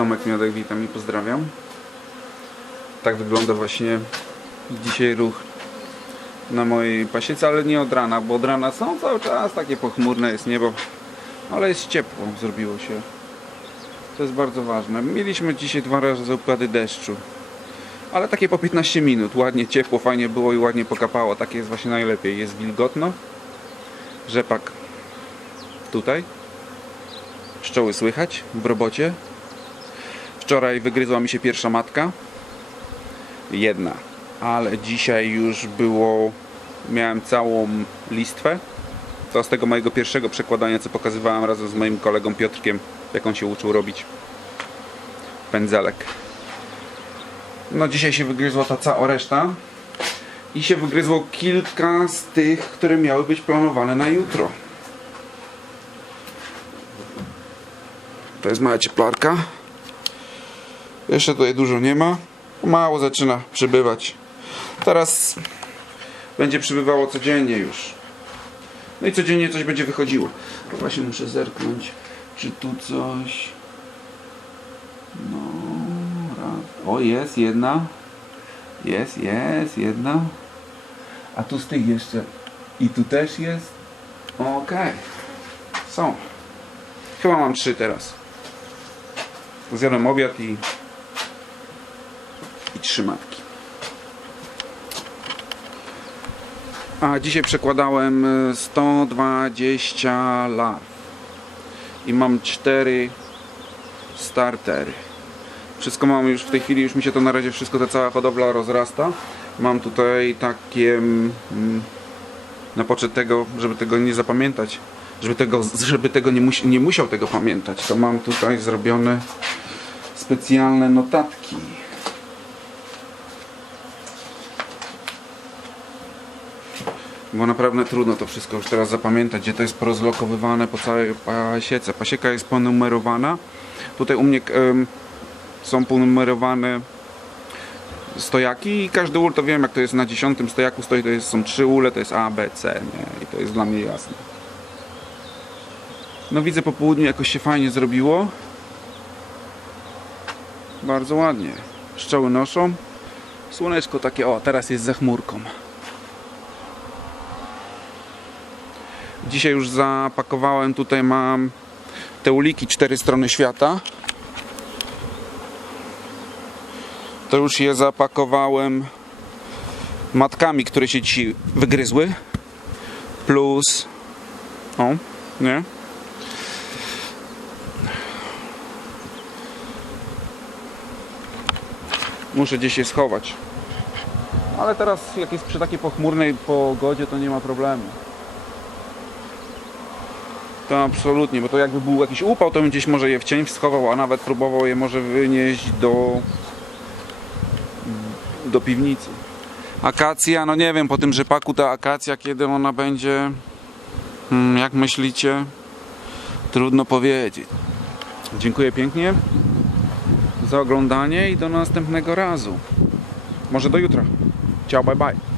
Tomek Miodek, witam i pozdrawiam. Tak wygląda właśnie dzisiaj ruch na mojej pasiece, ale nie od rana, bo od rana są cały czas takie pochmurne jest niebo, ale jest ciepło, zrobiło się. To jest bardzo ważne. Mieliśmy dzisiaj dwa razy upady deszczu, ale takie po 15 minut. Ładnie ciepło, fajnie było i ładnie pokapało. Takie jest właśnie najlepiej. Jest wilgotno. Rzepak tutaj. Pszczoły słychać w robocie. Wczoraj wygryzła mi się pierwsza matka. Jedna. Ale dzisiaj już było... Miałem całą listwę. To z tego mojego pierwszego przekładania, co pokazywałem razem z moim kolegą Piotrkiem, jak on się uczył robić pędzelek. No dzisiaj się wygryzła ta cała reszta. I się wygryzło kilka z tych, które miały być planowane na jutro. To jest mała cieplarka. Jeszcze tutaj dużo nie ma. Mało zaczyna przybywać. Teraz będzie przybywało codziennie już. No i codziennie coś będzie wychodziło. To właśnie muszę zerknąć, czy tu coś. No. O, jest jedna. Jest, jest jedna. A tu z tych jeszcze. I tu też jest. Okej. Są. Chyba mam trzy teraz. Zjadłem obiad i. I trzy matki. A dzisiaj przekładałem y, 120 lat. I mam cztery startery. Wszystko mam już w tej chwili, już mi się to na razie wszystko, ta cała hodowla rozrasta. Mam tutaj takie mm, na poczet tego, żeby tego nie zapamiętać, żeby tego, żeby tego nie, nie musiał tego pamiętać, to mam tutaj zrobione specjalne notatki. Bo naprawdę trudno to wszystko już teraz zapamiętać, gdzie to jest porozlokowywane po całej pasiece. Pasieka jest ponumerowana. Tutaj u mnie em, są ponumerowane stojaki i każdy ul to wiem jak to jest na dziesiątym stojaku stoi, to jest, są trzy ule, to jest A, B, C nie? i to jest dla mnie jasne. No widzę po południu jakoś się fajnie zrobiło. Bardzo ładnie. Pszczoły noszą. Słoneczko takie, o teraz jest za chmurką. Dzisiaj już zapakowałem, tutaj mam te uliki cztery strony świata. To już je zapakowałem matkami, które się dzisiaj wygryzły. Plus. O, nie? Muszę gdzieś je schować. Ale teraz, jak jest przy takiej pochmurnej pogodzie, to nie ma problemu. To absolutnie, bo to jakby był jakiś upał, to bym gdzieś może je w cień schował, a nawet próbował je może wynieść do do piwnicy. Akacja, no nie wiem, po tym rzepaku ta akacja, kiedy ona będzie, hmm, jak myślicie? Trudno powiedzieć. Dziękuję pięknie za oglądanie i do następnego razu. Może do jutra. Ciao, bye bye.